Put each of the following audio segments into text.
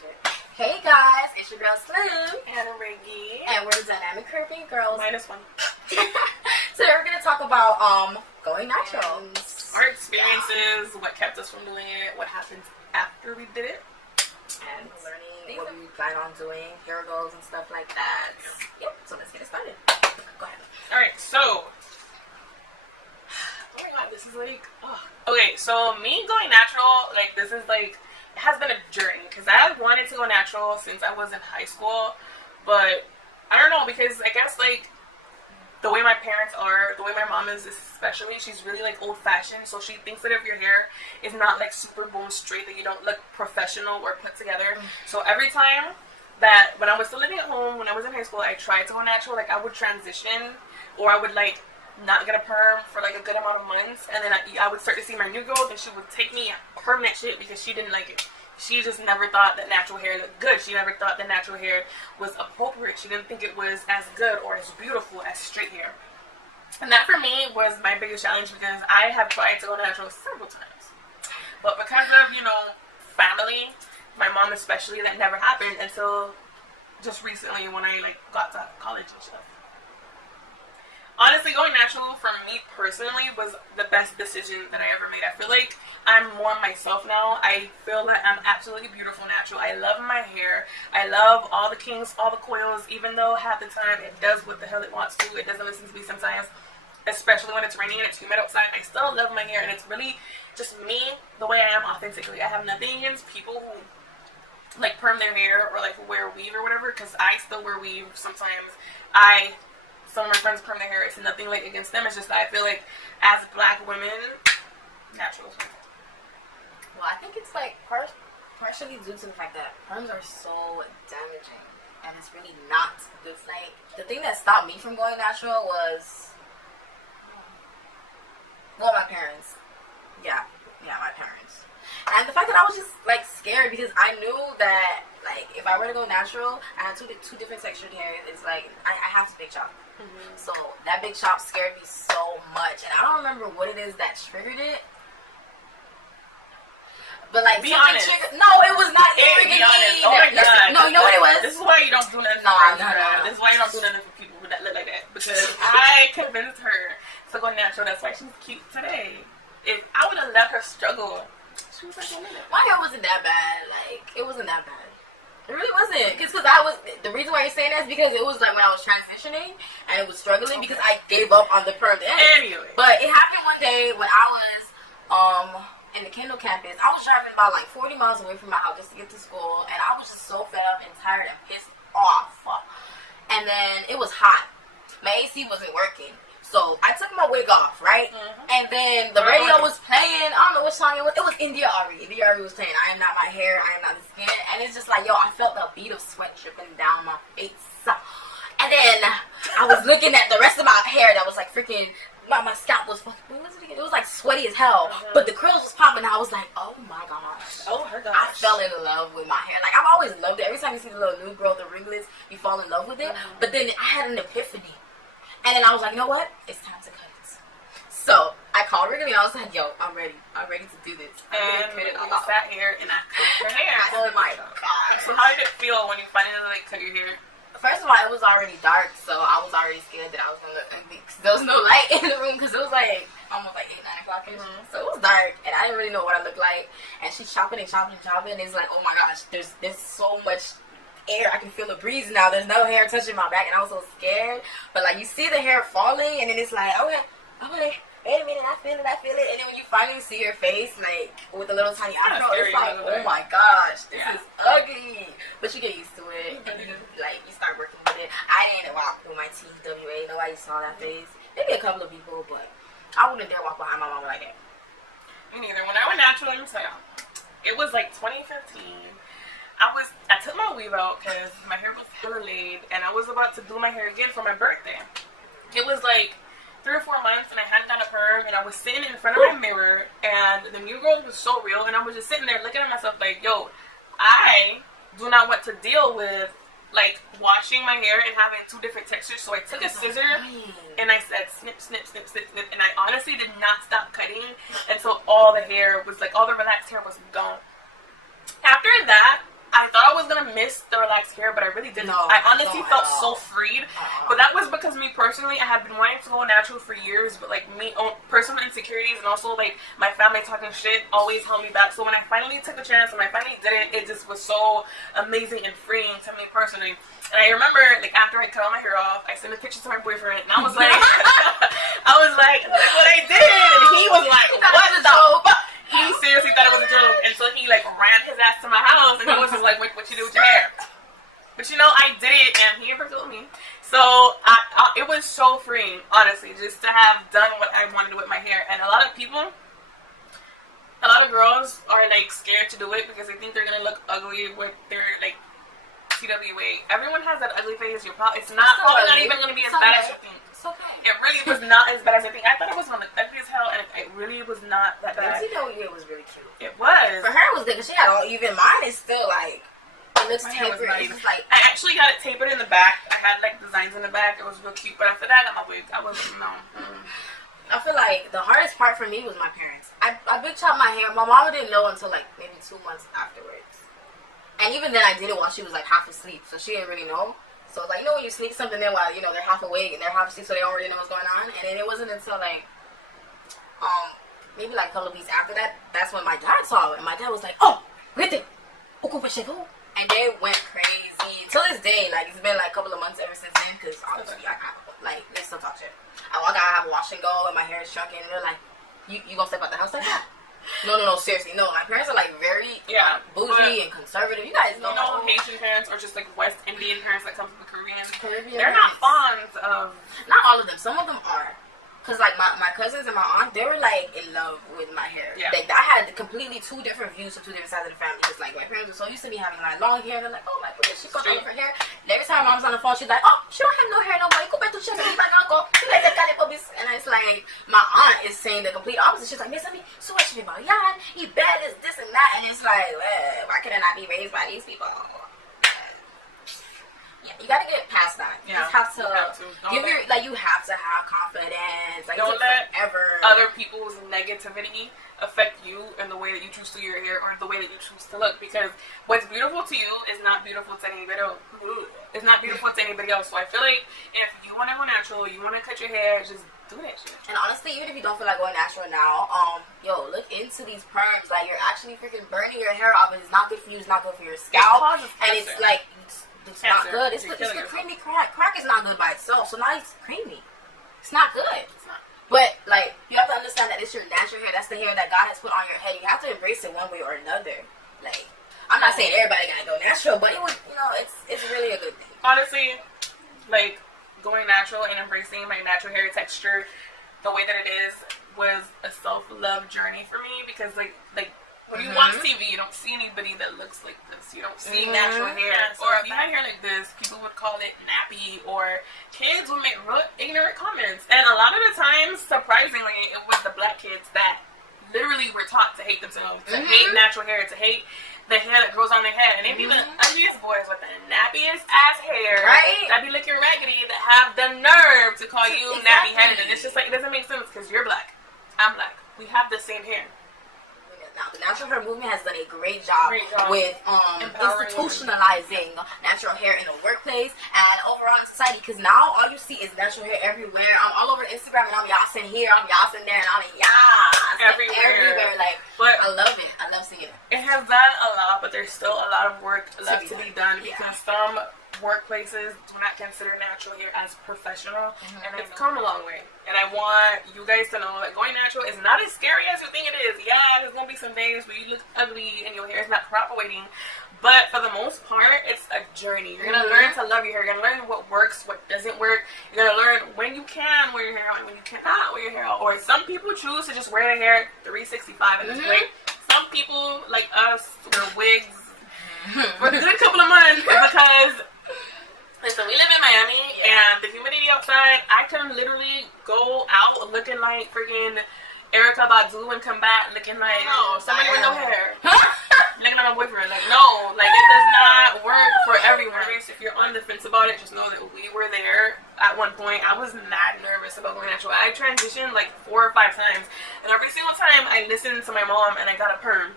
shit. Hey guys, it's your girl Slim. And Riggie. And we're the Dynamic Caribbean Girls. -1. So we're going to talk about going natural. Our experiences, what kept us from doing it, what happened after we did it. And learning what we plan on doing, hair goals and stuff like that. Yep, so let's get it started. Go ahead. Alright, so... oh my god, this is like... oh. Okay, so me going natural, like, this is like... it has been a journey, because I wanted to go natural since I was in high school, but I don't know, because I guess, like, the way my parents are, the way my mom is especially, she's really, like, old-fashioned, so she thinks that if your hair is not, like, super bone straight, that you don't look professional or put together. So every time that, when I was still living at home, when I was in high school, I tried to go natural, like, I would transition, or I would, like, not get a perm for, like, a good amount of months, and then I would start to see my new growth, and she would take me permanent shit because she didn't like it. She just never thought that natural hair looked good. She never thought that natural hair was appropriate. She didn't think it was as good or as beautiful as straight hair. And that for me was my biggest challenge because I have tried to go natural several times. But because of, you know, family, my mom especially, that never happened until just recently when I, like, got to college and stuff. Honestly, going natural for me personally was the best decision that I ever made. I feel like I'm more myself now. I feel that I'm absolutely beautiful natural. I love my hair. I love all the kinks, all the coils, even though half the time it does what the hell it wants to. It doesn't listen to me sometimes, especially when it's raining and it's humid outside. I still love my hair, and it's really just me, the way I am authentically. I have nothing against people who, like, perm their hair or, like, wear weave or whatever, because I still wear weave sometimes. Some of my friends perm their hair. It's nothing, like, against them. It's just that I feel like as black women, natural is better. Well, I think it's, like, partially due to the fact that perms are so damaging. And it's really not good. Like, the thing that stopped me from going natural was... well, my parents. Yeah, my parents. And the fact that I was just, like, scared because I knew that, like, if I were to go natural, I had two different textured hair. It's like, I have to big chop. Mm-hmm. So that big chop scared me so much, and I don't remember what it is that triggered it. But, like, be honest. No, it was not arrogant. Be honest. Oh my god. No, you know what it was? This is why you don't do nothing. No. This is why you don't do nothing for people that look like that. Because I convinced her to go natural. That's why she's cute today. If I would have let her struggle, she was like, my hair wasn't that bad. Like, it wasn't that bad. It really wasn't. Because the reason why you're saying that is because it was like when I was transitioning and it was struggling because I gave up on the perm end. Anyway. But it happened one day when I was in the Kendall campus. I was driving about like 40 miles away from my house just to get to school, and I was just so fed up and tired and pissed off. And then it was hot. My AC wasn't working. So I took my wig off, right? Mm-hmm. And then the radio was playing. I don't know which song it was. It was India Ari. India Ari was playing I Am Not My Hair, I Am Not the Skin. And it's just like, yo, I felt the beat of sweat dripping down my face. And then I was looking at the rest of my hair that was like freaking, my scalp was, what was it again? It was like sweaty as hell. Mm-hmm. But the curls was popping. I was like, oh my gosh. Oh her gosh. I fell in love with my hair. Like, I've always loved it. Every time you see the little new growth, the ringlets, you fall in love with it. Mm-hmm. But then I had an epiphany. And then I was like, you know what? It's time to cut it. So I called Riggie and I was like, yo, I'm ready. I'm ready to do this. And we sat here and I cut your hair. Oh my god. So how did it feel when you finally, like, cut your hair? First of all, it was already dark, so I was already scared that I was gonna, because there was no light in the room, because it was like almost like 8, 9 o'clock ish. Mm-hmm. So it was dark, and I didn't really know what I looked like. And she's chopping and chopping and chopping, and it's like, oh my gosh, there's so much air. I can feel the breeze now. There's no hair touching my back, and I was so scared. But, like, you see the hair falling, and then it's like, okay, wait a minute, I feel it. And then when you finally see your face, like, with a little tiny afro, it's like, oh my gosh, this is ugly. But you get used to it, and you, like, you start working with it. I didn't walk with my TWA. Nobody saw that face. Maybe a couple of people, but I wouldn't dare walk behind my mama like that. Me neither. When I went natural, let me tell y'all, it was like 2015. I took my weave out because my hair was hella laid, and I was about to do my hair again for my birthday. It was like 3 or 4 months, and I hadn't done a perm, and I was sitting in front of my mirror, and the new growth was so real, and I was just sitting there looking at myself like, yo, I do not want to deal with, like, washing my hair and having 2 different textures. So I took a scissor, and I said snip, snip, snip, snip, snip, and I honestly did not stop cutting until all the hair was, like, all the relaxed hair was gone. After that, I thought I was gonna miss the relaxed hair, but I really didn't. No, I honestly no, felt so freed. But that was because me personally, I had been wanting to go natural for years, but like me own personal insecurities and also like my family talking shit always held me back. So when I finally took a chance and I finally did it, it just was so amazing and freeing to me personally. And I remember like after I cut all my hair off, I sent a picture to my boyfriend and I was like look what I did, and he was like, what the fuck? He seriously thought it was a joke, and so he like ran his ass to my house, and he was just like, "What you do with your hair?" But you know, I did it, and he never told me. So it was so freeing, honestly, just to have done what I wanted with my hair. And a lot of girls are like scared to do it because they think they're gonna look ugly with their like TWA. Everyone has that ugly face. It's not probably not even gonna be as bad as you think. Okay. It really was not as bad as I think. I thought it was gonna look ugly as hell, and it really was not that bad. TWA was really cute. It was. For her, it was good because she had all even. Mine is still like, it looks tapered. It's like, I actually got it tapered in the back. I had like designs in the back. It was real cute. But after that, I got my wig. I feel like the hardest part for me was my parents. I big chopped my hair. My mama didn't know until like maybe 2 months afterwards. And even then, I did it while she was like half asleep, so she didn't really know. So it's like, you know when you sneak something in while, you know, they're half awake and they're half asleep, so they don't really know what's going on. And then it wasn't until like, maybe like a couple of weeks after that, that's when my dad saw it. And my dad was like, oh, vete, ocupa chegou. And they went crazy. Till this day, like, it's been like a couple of months ever since then, because obviously, like, they still talk shit. I walk out, I have a wash and go, and my hair is shrunken, and they're like, you gonna step out the house like that? No, seriously, no. My parents are like very bougie and conservative. You guys don't know. Haitian parents or just like West Indian parents that come from the Caribbean. They're not fond of. Not all of them. Some of them are. Cause like my cousins and my aunt, they were like in love with my hair. Yeah. Like I had completely 2 different views of 2 different sides of the family. Cause like my parents were so used to me having like long hair. They're like, oh my goodness, she got all of her hair. And every time mom's on the phone, she's like, oh, she don't have no hair no more. Go back to check. And it's like my aunt is saying the complete opposite. She's like, Miss me, so what you about yan? You bad is this and that. And it's like, well, why can I not be raised by these people? Yeah, you gotta get past that. You just have to you have to have confidence. Like, don't let other people's negativity affect you and the way that you choose to do your hair or the way that you choose to look. Because what's beautiful to you is not beautiful to anybody else. It's not beautiful to anybody else. So I feel like if you want to go natural, you want to cut your hair, just do that shit. And honestly, even if you don't feel like going natural now, look into these perms. Like, you're actually freaking burning your hair off, and it's not good for you. It's not good for your scalp, and it's like. It's not good. It's the creamy crack. Crack is not good by itself. So now it's creamy. It's not good. It's not. But like, you have to understand that it's your natural hair. That's the hair that God has put on your head. You have to embrace it one way or another. Like, I'm not saying everybody gotta go natural, but it was, it's really a good thing. Honestly, like going natural and embracing my natural hair texture, the way that it is, was a self-love journey for me because like. When you watch TV, you don't see anybody that looks like this. You don't see natural hair. Or if you had hair like this, people would call it nappy, or kids would make real ignorant comments. And a lot of the times, surprisingly, it was the black kids that literally were taught to hate themselves, to hate natural hair, to hate the hair that grows on their head. And they be the ugliest boys with the nappiest ass hair, right? That be looking raggedy, that have the nerve to call you nappy-headed. And it's just like, it doesn't make sense because you're black. I'm black. We have the same hair. Now, the natural hair movement has done a great job with institutionalizing natural hair in the workplace and overall in society. Because now all you see is natural hair everywhere. I'm all over Instagram and I'm yassing here, I'm yassing there, and I'm everywhere. Like, but I love it. I love seeing it. It has done a lot, but there's still a lot of work left to be done because some workplaces do not consider natural hair as professional, and it's come a long way. And I want you guys to know that going natural is not as scary as you think it is. Yeah, there's gonna be some days where you look ugly and your hair is not propagating, but for the most part, it's a journey. You're gonna learn to love your hair. You're gonna learn what works, what doesn't work. You're gonna learn when you can wear your hair out and when you cannot wear your hair out. Or some people choose to just wear their hair 365 and it's great. Some people like us wear wigs for a good couple of months because. Listen, we live in Miami, and the humidity outside, I can literally go out looking like freaking Erykah Badu and come back looking like somebody with no hair. Looking at my boyfriend, like, no, like, it does not work for everyone. If you're on the fence about it, just know that we were there at one point. I was mad nervous about going natural. I transitioned like 4 or 5 times, and every single time I listened to my mom and I got a perm.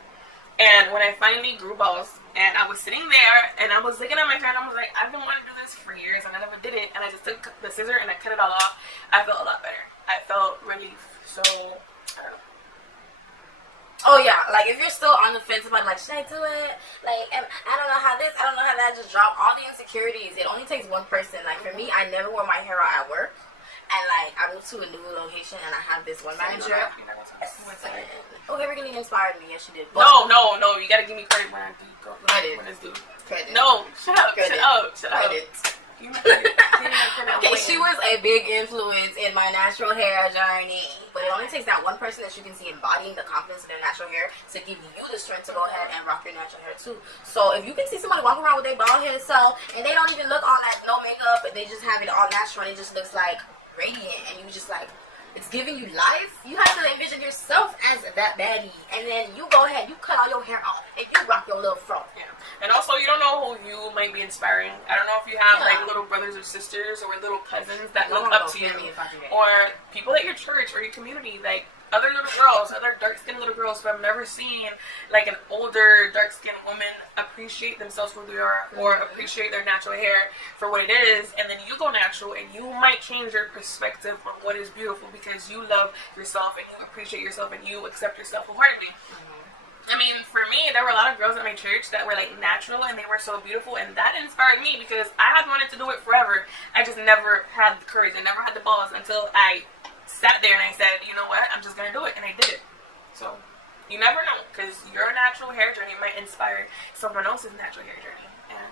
And when I finally grew balls, and I was sitting there, and I was looking at my hair, and I was like, I've been wanting to do this for years, and I never did it. And I just took the scissor and I cut it all off. I felt a lot better. I felt relief. So, I don't know. Oh yeah, like if you're still on the fence about like, should I do it? Like, I don't know how this, I don't know how that. Just drop all the insecurities. It only takes one person. Like for me, I never wore my hair out at work, and like I moved to a new location, and I have this one manager. Oh, Harry really inspired me. Yes, she did. No. You gotta give me credit when I do. When it's due. Credit. No, shut up. Credit. Shut up. Credit. Okay, she was a big influence in my natural hair journey. But it only takes that one person that you can see embodying the confidence in their natural hair to give you the strength to go ahead and rock your natural hair too. So if you can see somebody walking around with their bald head self and they don't even look all that no makeup, but they just have it all natural, and it just looks like radiant, and you just like, it's giving you life. You have to envision yourself as that baddie, and then you go ahead, you cut all your hair off, and you rock your little fro. Yeah. And also, you don't know who you might be inspiring. I don't know if you have like little brothers or sisters or little cousins that look up to you, or people at your church or your community, like other little girls, other dark-skinned little girls who have never seen like an older dark-skinned woman appreciate themselves for who they are, or appreciate their natural hair for what it is, and then you go natural, and you might change your perspective on what is beautiful because you love yourself and you appreciate yourself and you accept yourself wholeheartedly. I mean, for me, there were a lot of girls at my church that were like natural, and they were so beautiful, and that inspired me because I had wanted to do it forever. I just never had the courage. I never had the balls until I sat there and I said, you know what, I'm just going to do it, and I did it. So, you never know, because your natural hair journey might inspire someone else's natural hair journey. And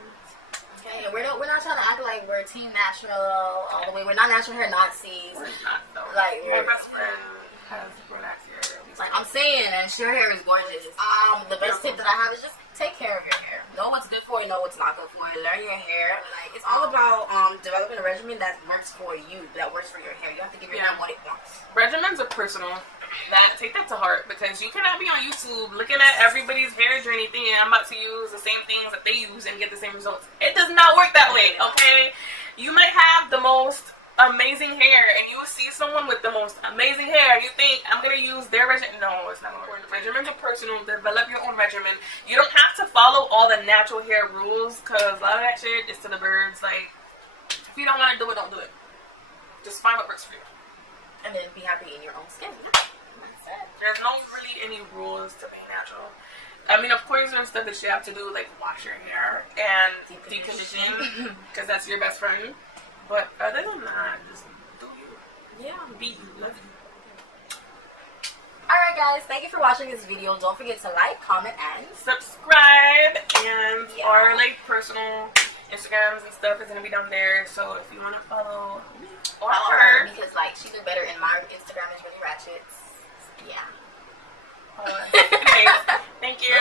okay, we're not trying to act like we're team natural all the way. We're not natural hair Nazis. We're not, though. Like, my best friend has relaxed hair. Like I'm saying, and your hair is gorgeous. The best tip that I have is just take care of your hair. Know what's good for you, know what's not good for you. Learn your hair. Like it's all about developing a regimen that works for you, that works for your hair. You have to give your hair what it wants. Regimens are personal. Take that to heart, because you cannot be on YouTube looking at everybody's hair journey thinking I'm about to use the same things that they use and get the same results. It does not work that way, okay? You might have the most amazing hair, and you see someone with the most amazing hair, you think I'm gonna use their regimen. No, it's not gonna work. Regimens are personal. Develop your own regimen. You don't have to follow all the natural hair rules, because a lot of that shit is to the birds. Like, if you don't want to do it, don't do it. Just find what works for you, and then be happy in your own skin. There's no really any rules to being natural. I mean, of course, there's stuff that you have to do, like wash your hair and deep conditioning, because that's your best friend. But other than that, just do you. Yeah. Be you. Love you. Alright guys, thank you for watching this video. Don't forget to like, comment, and subscribe. And our like personal Instagrams and stuff is gonna be down there. So if you wanna follow me or her, because like she did better, and my Instagram is really ratchet. Yeah. Okay. Thank you.